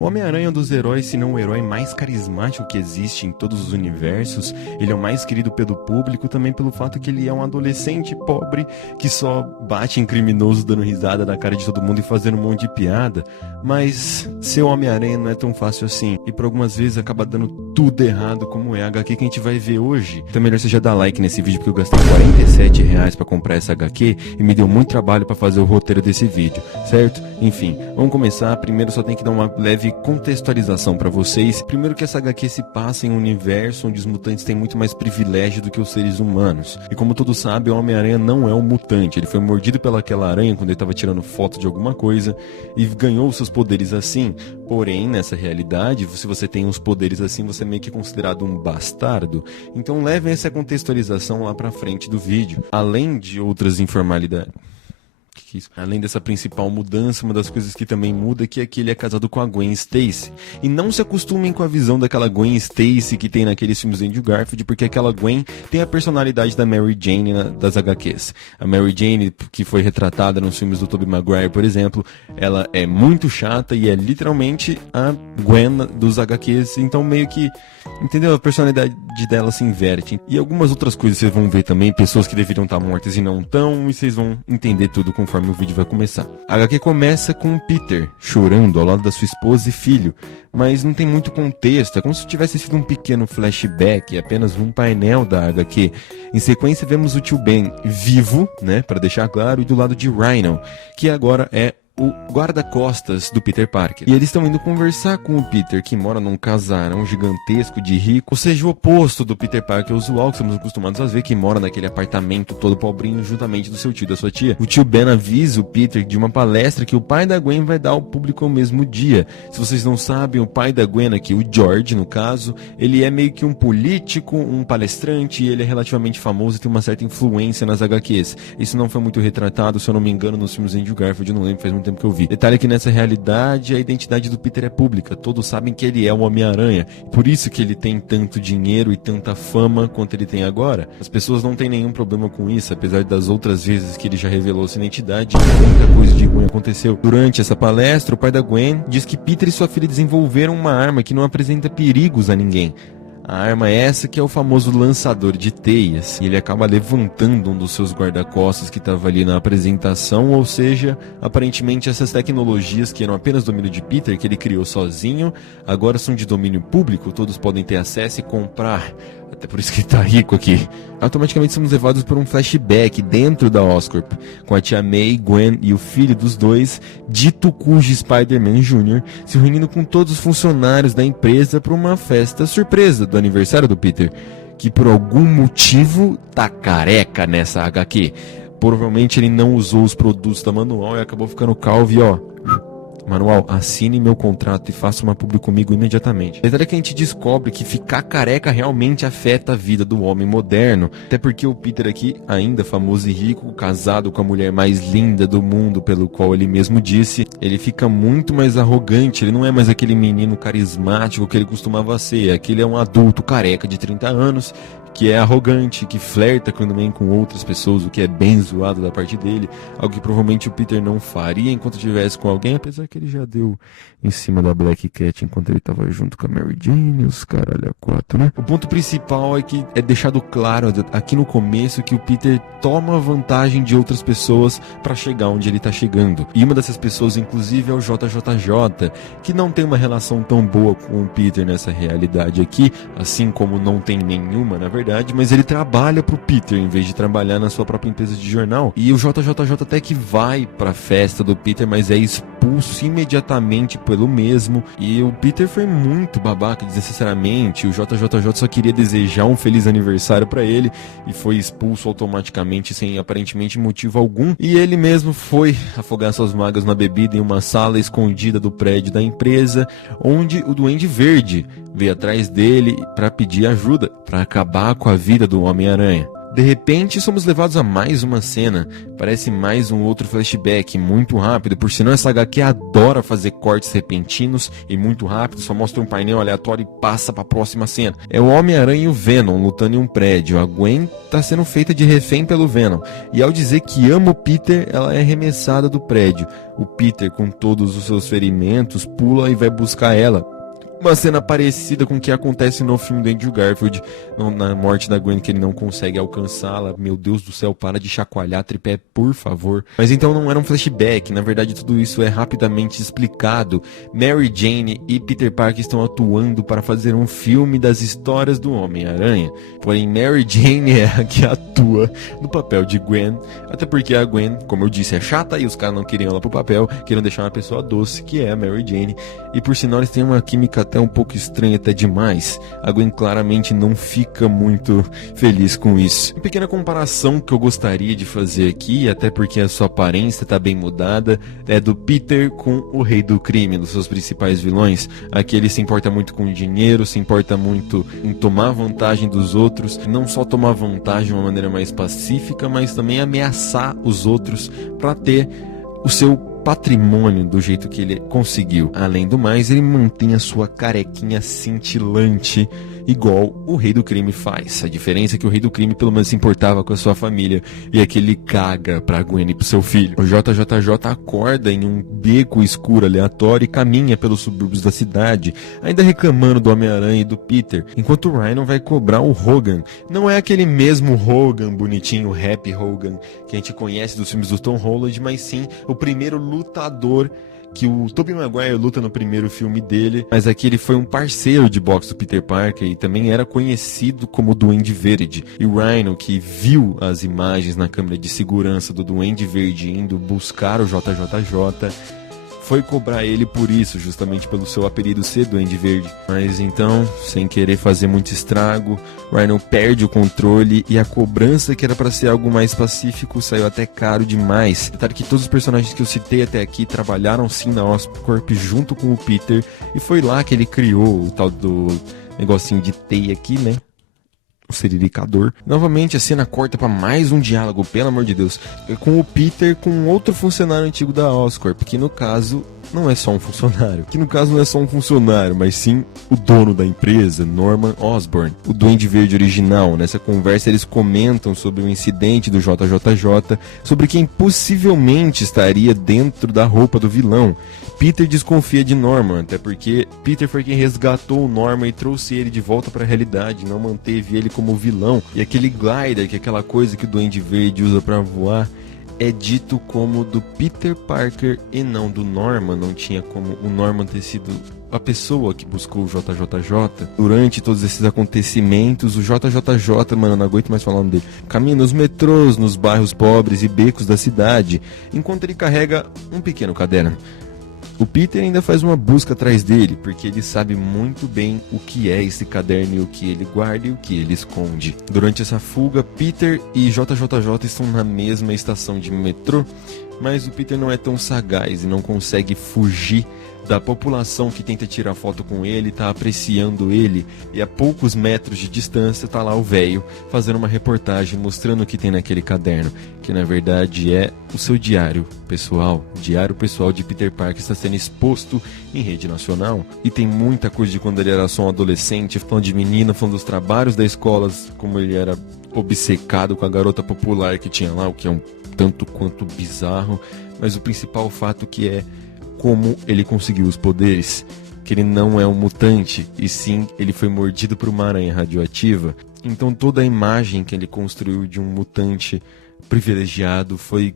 O Homem-Aranha é um dos heróis, se não o herói mais carismático que existe em todos os universos. Ele é o mais querido pelo público, também pelo fato que ele é um adolescente pobre que só bate em criminoso dando risada na cara de todo mundo e fazendo um monte de piada. Mas ser o Homem-Aranha não é tão fácil assim, e por algumas vezes acaba dando tudo errado, como é a HQ que a gente vai ver hoje. Então é melhor você já dar like nesse vídeo, porque eu gastei R$47 pra comprar essa HQ e me deu muito trabalho pra fazer o roteiro desse vídeo, certo? Enfim, vamos começar. Primeiro só tem que dar uma leve contextualização pra vocês. Primeiro que essa HQ se passa em um universo onde os mutantes têm muito mais privilégio do que os seres humanos. E como todos sabem, o Homem-Aranha não é um mutante. Ele foi mordido pelaquela aranha quando ele estava tirando foto de alguma coisa e ganhou seus poderes assim. Porém, nessa realidade, se você tem uns poderes assim, você é meio que considerado um bastardo. Então levem essa contextualização lá pra frente do vídeo. Além de outras informalidades. Além dessa principal mudança, uma das coisas que também muda é que ele é casado com a Gwen Stacy. E não se acostumem com a visão daquela Gwen Stacy que tem naqueles filmes do Andrew Garfield, porque aquela Gwen tem a personalidade da Mary Jane das HQs. A Mary Jane, que foi retratada nos filmes do Tobey Maguire, por exemplo, ela é muito chata e é literalmente a Gwen dos HQs, então meio que, entendeu? A personalidade dela se inverte. E algumas outras coisas vocês vão ver também, pessoas que deveriam estar mortas e não estão, e vocês vão entender tudo conforme o vídeo vai começar. A HQ começa com o Peter chorando ao lado da sua esposa e filho, mas não tem muito contexto, é como se tivesse sido um pequeno flashback, apenas um painel da HQ. Em sequência vemos o tio Ben vivo, né, para deixar claro, e do lado de Rhino, que agora é o guarda-costas do Peter Parker. E eles estão indo conversar com o Peter, que mora num casarão gigantesco de rico, ou seja, o oposto do Peter Parker usual, que estamos acostumados a ver, que mora naquele apartamento todo pobrinho, juntamente do seu tio e da sua tia. O tio Ben avisa o Peter de uma palestra que o pai da Gwen vai dar ao público ao mesmo dia. Se vocês não sabem, o pai da Gwen aqui, o George, no caso, ele é meio que um político, um palestrante, e ele é relativamente famoso e tem uma certa influência nas HQs. Isso não foi muito retratado, se eu não me engano, nos filmes de Andrew Garfield, eu não lembro, faz muito tempo que eu vi. Detalhe é que nessa realidade a identidade do Peter é pública, todos sabem que ele é o Homem-Aranha, por isso que ele tem tanto dinheiro e tanta fama quanto ele tem agora. As pessoas não têm nenhum problema com isso, apesar das outras vezes que ele já revelou sua identidade, muita coisa de ruim aconteceu. Durante essa palestra, o pai da Gwen diz que Peter e sua filha desenvolveram uma arma que não apresenta perigos a ninguém. A arma é essa que é o famoso lançador de teias, e ele acaba levantando um dos seus guarda-costas que estava ali na apresentação, ou seja, aparentemente essas tecnologias que eram apenas domínio de Peter, que ele criou sozinho, agora são de domínio público, todos podem ter acesso e comprar. Até por isso que ele tá rico aqui. Automaticamente somos levados por um flashback dentro da Oscorp, com a tia May, Gwen e o filho dos dois, dito cujo Spider-Man Jr., se reunindo com todos os funcionários da empresa para uma festa surpresa do aniversário do Peter, que por algum motivo tá careca nessa HQ. Provavelmente ele não usou os produtos da Manual e acabou ficando calvo e ó... Manual, assine meu contrato e faça uma publi comigo imediatamente. Detalhe que a gente descobre que ficar careca realmente afeta a vida do homem moderno. Até porque o Peter aqui, ainda famoso e rico, casado com a mulher mais linda do mundo, pelo qual ele mesmo disse, ele fica muito mais arrogante. Ele não é mais aquele menino carismático que ele costumava ser. Aquele é um adulto careca de 30 anos, que é arrogante, que flerta também com outras pessoas, o que é bem zoado da parte dele, algo que provavelmente o Peter não faria enquanto estivesse com alguém, apesar que ele já deu em cima da Black Cat enquanto ele estava junto com a Mary Jane, os caralho a quatro, né? O ponto principal é que é deixado claro aqui no começo que o Peter toma vantagem de outras pessoas para chegar onde ele tá chegando. E uma dessas pessoas, inclusive, é o JJJ, que não tem uma relação tão boa com o Peter nessa realidade aqui, assim como não tem nenhuma, na verdade, mas ele trabalha pro Peter em vez de trabalhar na sua própria empresa de jornal. E o JJJ até que vai pra festa do Peter, mas é expulso imediatamente pelo mesmo. E o Peter foi muito babaca desnecessariamente. O JJJ só queria desejar um feliz aniversário pra ele e foi expulso automaticamente sem aparentemente motivo algum. E ele mesmo foi afogar suas mágoas na bebida em uma sala escondida do prédio da empresa, onde o Duende Verde veio atrás dele pra pedir ajuda, pra acabar com a vida do Homem-Aranha. De repente, somos levados a mais uma cena. Parece mais um outro flashback, muito rápido. Por sinal, essa HQ adora fazer cortes repentinos e muito rápido. Só mostra um painel aleatório e passa pra próxima cena. É o Homem-Aranha e o Venom lutando em um prédio. A Gwen tá sendo feita de refém pelo Venom. E ao dizer que ama o Peter, ela é arremessada do prédio. O Peter, com todos os seus ferimentos, pula e vai buscar ela. Uma cena parecida com o que acontece no filme do Andrew Garfield, na morte da Gwen, que ele não consegue alcançá-la. Meu Deus do céu, para de chacoalhar tripé, por favor. Mas então não era um flashback, na verdade tudo isso é rapidamente explicado. Mary Jane e Peter Parker estão atuando para fazer um filme das histórias do Homem-Aranha. Porém, Mary Jane é a que atua no papel de Gwen, até porque a Gwen, como eu disse, é chata e os caras não queriam ela pro papel, queriam deixar uma pessoa doce, que é a Mary Jane. E por sinal eles têm uma química até um pouco estranha, até demais. A Gwen claramente não fica muito feliz com isso. Uma pequena comparação que eu gostaria de fazer aqui, até porque a sua aparência está bem mudada, é do Peter com o Rei do Crime, dos seus principais vilões. Aqui ele se importa muito com o dinheiro, se importa muito em tomar vantagem dos outros, não só tomar vantagem de uma maneira mais pacífica, mas também ameaçar os outros para ter o seu patrimônio do jeito que ele conseguiu. Além do mais, ele mantém a sua carequinha cintilante, igual o Rei do Crime faz. A diferença é que o Rei do Crime pelo menos se importava com a sua família, e aqui ele caga pra Gwen e pro seu filho. O JJJ acorda em um beco escuro aleatório e caminha pelos subúrbios da cidade, ainda reclamando do Homem-Aranha e do Peter, enquanto o Rhino vai cobrar o Hogan. Não é aquele mesmo Hogan bonitinho, Happy Hogan, que a gente conhece dos filmes do Tom Holland, mas sim o primeiro lutador que o Tobey Maguire luta no primeiro filme dele, mas aqui ele foi um parceiro de boxe do Peter Parker e também era conhecido como Duende Verde. E o Rhino, que viu as imagens na câmera de segurança do Duende Verde indo buscar o JJJ, foi cobrar ele por isso, justamente pelo seu apelido ser Duende Verde. Mas então, sem querer fazer muito estrago, Rhino perde o controle e a cobrança, que era para ser algo mais pacífico, saiu até caro demais. Detalhe que todos os personagens que eu citei até aqui trabalharam sim na Oscorp junto com o Peter, e foi lá que ele criou o tal do negocinho de teia aqui, né? O Siriricador. Novamente a cena corta para mais um diálogo, pelo amor de Deus, com o Peter com outro funcionário antigo da Oscorp, que no caso não é só um funcionário. Que no caso não é só um funcionário, mas sim o dono da empresa, Norman Osborn, o Duende Verde original. Nessa conversa eles comentam sobre o incidente do JJJ, sobre quem possivelmente estaria dentro da roupa do vilão. Peter desconfia de Norman, até porque Peter foi quem resgatou o Norman e trouxe ele de volta para a realidade, não manteve ele como vilão. E aquele glider, que é aquela coisa que o Duende Verde usa para voar, é dito como do Peter Parker e não do Norman. Não tinha como o Norman ter sido a pessoa que buscou o JJJ. Durante todos esses acontecimentos, o JJJ, mano, não aguento mais falar dele, caminha nos metrôs, nos bairros pobres e becos da cidade, enquanto ele carrega um pequeno caderno. O Peter ainda faz uma busca atrás dele, porque ele sabe muito bem o que é esse caderno e o que ele guarda e o que ele esconde. Durante essa fuga, Peter e JJJ estão na mesma estação de metrô, mas o Peter não é tão sagaz e não consegue fugir da população que tenta tirar foto com ele, tá apreciando ele, e a poucos metros de distância tá lá o velho fazendo uma reportagem mostrando o que tem naquele caderno, que na verdade é o seu diário pessoal. O diário pessoal de Peter Parker está sendo exposto em rede nacional, e tem muita coisa de quando ele era só um adolescente, falando de menina, falando dos trabalhos da escola, como ele era obcecado com a garota popular que tinha lá, o que é um tanto quanto bizarro, mas o principal fato que é como ele conseguiu os poderes, que ele não é um mutante, e sim ele foi mordido por uma aranha radioativa. Então toda a imagem que ele construiu de um mutante privilegiado foi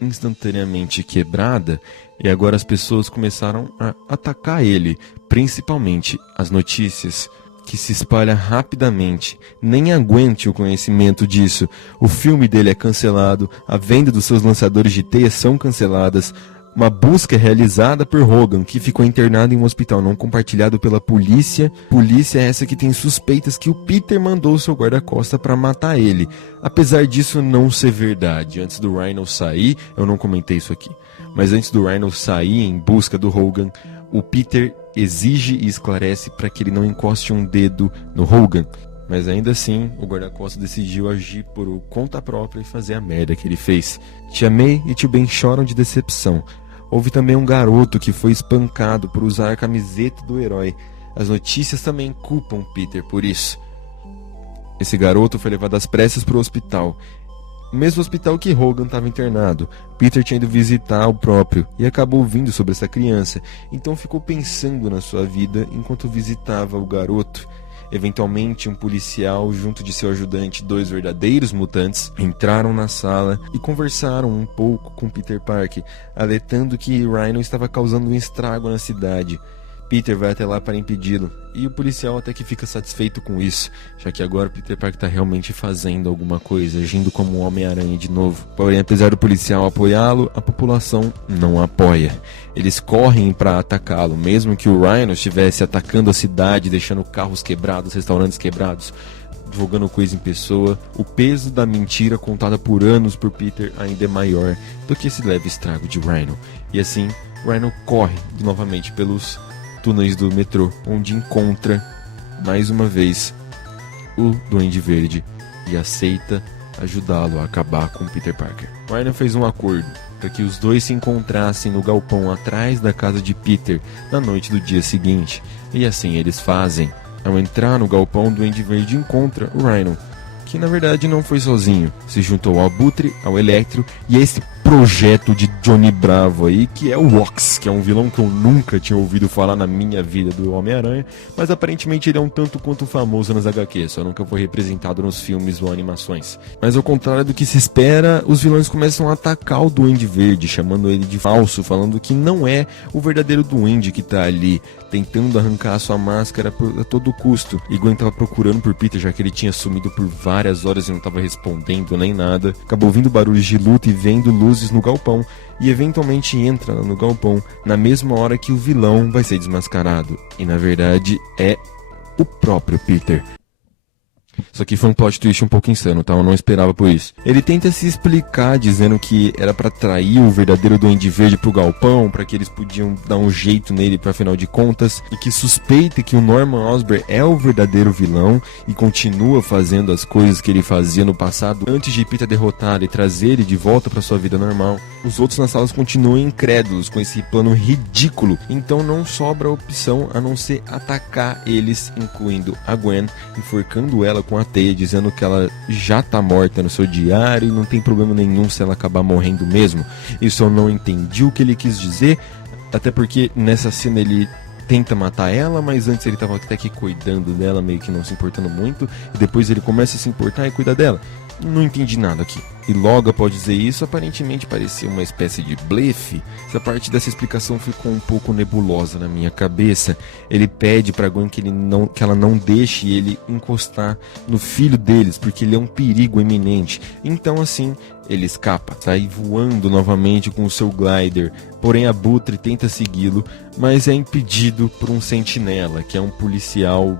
instantaneamente quebrada, e agora as pessoas começaram a atacar ele, principalmente as notícias, que se espalha rapidamente. Nem aguente o conhecimento disso. O filme dele é cancelado, a venda dos seus lançadores de teia são canceladas. Uma busca é realizada por Hogan, que ficou internado em um hospital não compartilhado pela polícia. Polícia é essa que tem suspeitas que o Peter mandou seu guarda-costas para matar ele. Apesar disso não ser verdade. Antes do Rhino sair, eu não comentei isso aqui, mas antes do Rhino sair em busca do Hogan, o Peter exige e esclarece para que ele não encoste um dedo no Hogan. Mas ainda assim, o guarda-costas decidiu agir por conta própria e fazer a merda que ele fez. Tia May e Tio Ben choram de decepção. Houve também um garoto que foi espancado por usar a camiseta do herói. As notícias também culpam Peter por isso. Esse garoto foi levado às pressas para o hospital. O mesmo hospital que Hogan estava internado. Peter tinha ido visitar o próprio e acabou ouvindo sobre essa criança. Então ficou pensando na sua vida enquanto visitava o garoto. Eventualmente, um policial, junto de seu ajudante, 2 verdadeiros mutantes, entraram na sala e conversaram um pouco com Peter Parker, alertando que Rhino estava causando um estrago na cidade. Peter vai até lá para impedi-lo, e o policial até que fica satisfeito com isso, já que agora Peter Parker está realmente fazendo alguma coisa, agindo como um Homem-Aranha de novo. Porém, apesar do policial apoiá-lo, a população não apoia. Eles correm para atacá-lo, mesmo que o Rhino estivesse atacando a cidade, deixando carros quebrados, restaurantes quebrados, jogando coisa em pessoa. O peso da mentira contada por anos por Peter ainda é maior do que esse leve estrago de Rhino. E assim, Rhino corre novamente pelos túneis do metrô, onde encontra, mais uma vez, o Duende Verde e aceita ajudá-lo a acabar com Peter Parker. Rhino fez um acordo para que os dois se encontrassem no galpão atrás da casa de Peter na noite do dia seguinte, e assim eles fazem. Ao entrar no galpão, o Duende Verde encontra o Rhino, que na verdade não foi sozinho, se juntou ao Abutre, ao Electro e a esse projeto de Johnny Bravo aí, que é o Ox, que é um vilão que eu nunca tinha ouvido falar na minha vida do Homem-Aranha, mas aparentemente ele é um tanto quanto famoso nas HQs, só nunca foi representado nos filmes ou animações. Mas ao contrário do que se espera, os vilões começam a atacar o Duende Verde, chamando ele de falso, falando que não é o verdadeiro Duende que tá ali, tentando arrancar a sua máscara a todo custo. E Gwen tava procurando por Peter, já que ele tinha sumido por várias horas e não tava respondendo nem nada. Acabou ouvindo barulhos de luta e vendo luzes no galpão, e eventualmente entra no galpão na mesma hora que o vilão vai ser desmascarado. E na verdade é o próprio Peter. Isso aqui foi um plot twist um pouco insano, tá? Eu não esperava por isso. Ele tenta se explicar dizendo que era pra atrair o verdadeiro Duende Verde pro galpão, pra que eles podiam dar um jeito nele pra final de contas, e que suspeita que o Norman Osborn é o verdadeiro vilão e continua fazendo as coisas que ele fazia no passado antes de Peter derrotá-lo e trazer ele de volta pra sua vida normal. Os outros nas salas continuam incrédulos com esse plano ridículo, então não sobra opção a não ser atacar eles, incluindo a Gwen, enforcando ela com a teia, dizendo que ela já tá morta no seu diário e não tem problema nenhum se ela acabar morrendo mesmo. Isso eu não entendi o que ele quis dizer, até porque nessa cena ele tenta matar ela, mas antes ele tava até que cuidando dela, meio que não se importando muito, e depois ele começa a se importar e cuida dela. Não entendi nada aqui. E logo após dizer isso, aparentemente parecia uma espécie de blefe. Essa parte dessa explicação ficou um pouco nebulosa na minha cabeça. Ele pede pra Gwen que ela não deixe ele encostar no filho deles, porque ele é um perigo iminente. Então assim, ele escapa, sai voando novamente com o seu glider. Porém Abutre tenta segui-lo, mas é impedido por um sentinela, que é um policial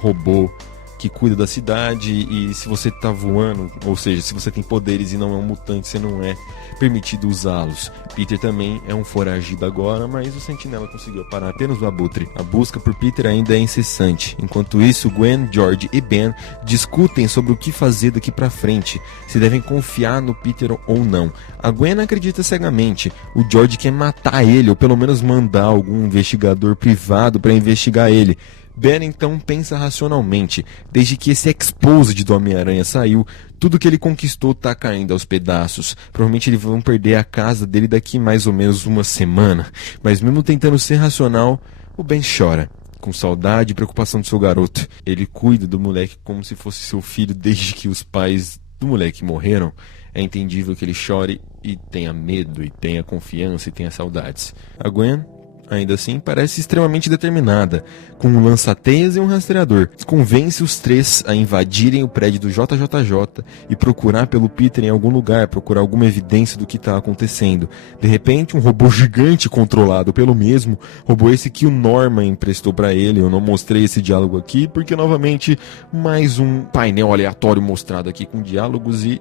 robô que cuida da cidade, e se você tá voando, ou seja, se você tem poderes e não é um mutante, você não é permitido usá-los. Peter também é um foragido agora, mas o sentinela conseguiu parar apenas o Abutre. A busca por Peter ainda é incessante. Enquanto isso, Gwen, George e Ben discutem sobre o que fazer daqui pra frente, se devem confiar no Peter ou não. A Gwen acredita cegamente, o George quer matar ele, ou pelo menos mandar algum investigador privado para investigar ele. Ben então pensa racionalmente. Desde que esse Exposed do Homem-Aranha saiu, tudo que ele conquistou tá caindo aos pedaços. Provavelmente eles vão perder a casa dele daqui mais ou menos uma semana. Mas mesmo tentando ser racional, o Ben chora, com saudade e preocupação do seu garoto. Ele cuida do moleque como se fosse seu filho desde que os pais do moleque morreram. É entendível que ele chore e tenha medo, e tenha confiança, e tenha saudades. A Gwen, ainda assim, parece extremamente determinada, com um lança-teias e um rastreador. Convence os três a invadirem o prédio do JJJ e procurar pelo Peter em algum lugar, procurar alguma evidência do que está acontecendo. De repente, um robô gigante controlado pelo mesmo, robô esse que o Norman emprestou para ele. Eu não mostrei esse diálogo aqui, porque novamente, mais um painel aleatório mostrado aqui com diálogos, e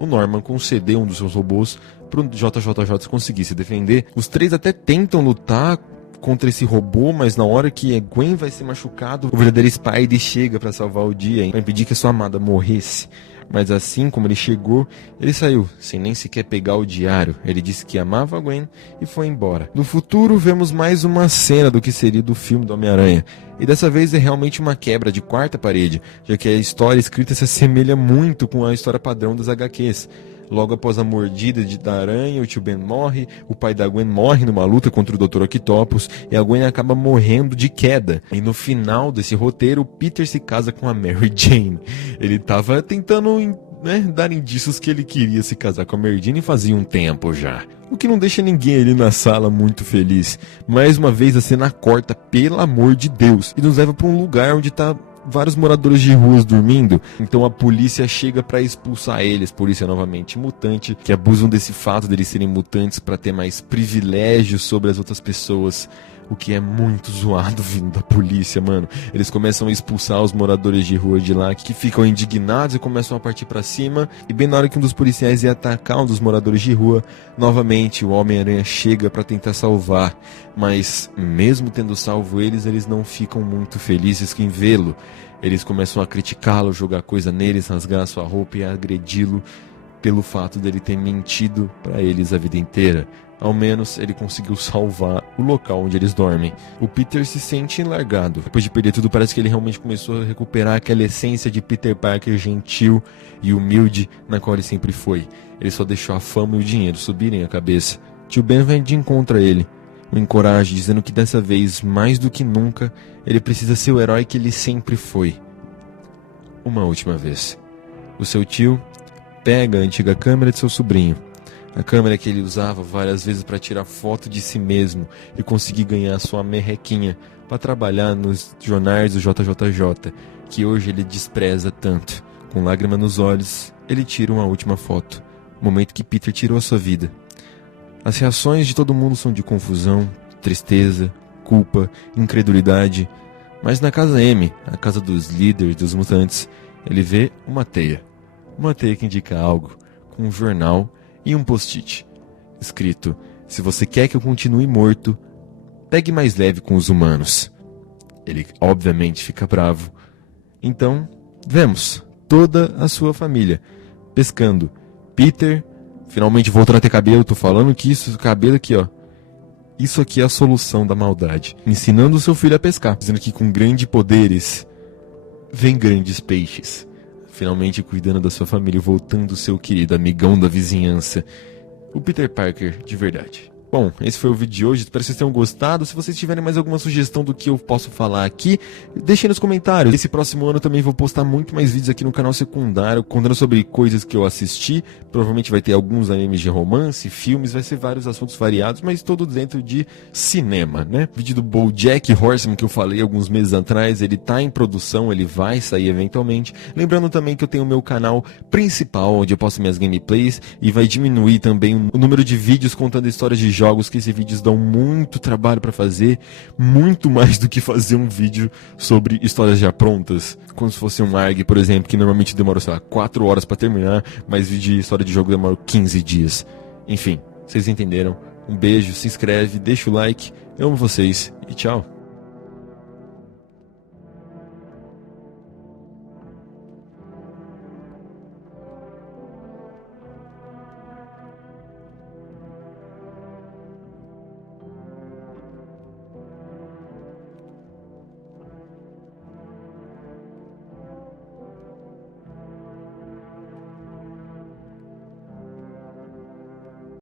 o Norman concedeu um dos seus robôs para o JJJ conseguir se defender. Os três até tentam lutar contra esse robô, mas na hora que a Gwen vai ser machucado, o verdadeiro Spidey chega pra salvar o dia, pra impedir que a sua amada morresse. Mas assim como ele chegou, ele saiu, sem nem sequer pegar o diário. Ele disse que amava a Gwen e foi embora. No futuro, vemos mais uma cena do que seria do filme do Homem-Aranha. E dessa vez é realmente uma quebra de quarta parede, já que a história escrita se assemelha muito com a história padrão das HQs. Logo após a mordida da aranha, o tio Ben morre, o pai da Gwen morre numa luta contra o Dr. Octopus e a Gwen acaba morrendo de queda. E no final desse roteiro, o Peter se casa com a Mary Jane. Ele tava tentando, dar indícios que ele queria se casar com a Mary Jane fazia um tempo já. O que não deixa ninguém ali na sala muito feliz. Mais uma vez a cena corta, pelo amor de Deus, e nos leva para um lugar onde tá vários moradores de ruas dormindo, então a polícia chega pra expulsar eles. Polícia novamente mutante, que abusam desse fato deles serem mutantes pra ter mais privilégios sobre as outras pessoas, o que é muito zoado vindo da polícia, mano. Eles começam a expulsar os moradores de rua de lá, que ficam indignados e começam a partir pra cima, e bem na hora que um dos policiais ia atacar um dos moradores de rua, novamente o Homem-Aranha chega pra tentar salvar, mas mesmo tendo salvo eles, eles não ficam muito felizes em vê-lo. Eles começam a criticá-lo, jogar coisa neles, rasgar a sua roupa e agredi-lo pelo fato dele ter mentido pra eles a vida inteira. Ao menos ele conseguiu salvar o local onde eles dormem. O Peter se sente largado. Depois de perder tudo, parece que ele realmente começou a recuperar aquela essência de Peter Parker gentil e humilde na qual ele sempre foi. Ele só deixou a fama e o dinheiro subirem a cabeça. Tio Ben vai de encontro a ele, o encoraja, dizendo que dessa vez, mais do que nunca, ele precisa ser o herói que ele sempre foi. Uma última vez. O seu tio pega a antiga câmera de seu sobrinho. A câmera que ele usava várias vezes para tirar foto de si mesmo e conseguir ganhar sua merrequinha para trabalhar nos jornais do JJJ, que hoje ele despreza tanto. Com lágrima nos olhos, ele tira uma última foto, o momento que Peter tirou a sua vida. As reações de todo mundo são de confusão, tristeza, culpa, incredulidade, mas na casa M, a casa dos líderes dos mutantes, ele vê uma teia que indica algo, com um jornal e um post-it, escrito: se você quer que eu continue morto, pegue mais leve com os humanos. Ele obviamente fica bravo. Então, vemos toda a sua família pescando. Peter finalmente voltando a ter cabelo. Tô falando que isso, cabelo aqui, ó, isso aqui é a solução da maldade. Ensinando o seu filho a pescar, dizendo que com grandes poderes vem grandes peixes. Finalmente cuidando da sua família, voltando o seu querido amigão da vizinhança, o Peter Parker de verdade. Bom, esse foi o vídeo de hoje, espero que vocês tenham gostado. Se vocês tiverem mais alguma sugestão do que eu posso falar aqui, deixem nos comentários. Esse próximo ano também vou postar muito mais vídeos aqui no canal secundário, contando sobre coisas que eu assisti. Provavelmente vai ter alguns animes de romance, filmes, vai ser vários assuntos variados, mas todo dentro de cinema, né? O vídeo do BoJack Horseman que eu falei alguns meses atrás, ele tá em produção, ele vai sair eventualmente. Lembrando também que eu tenho o meu canal principal, onde eu posto minhas gameplays, e vai diminuir também o número de vídeos contando histórias de jogos, que esses vídeos dão muito trabalho pra fazer, muito mais do que fazer um vídeo sobre histórias já prontas, como se fosse um ARG, por exemplo, que normalmente demora, sei lá, 4 horas pra terminar, mas vídeo de história de jogo demora 15 dias. Enfim, vocês entenderam. Um beijo, se inscreve, deixa o like, eu amo vocês e tchau.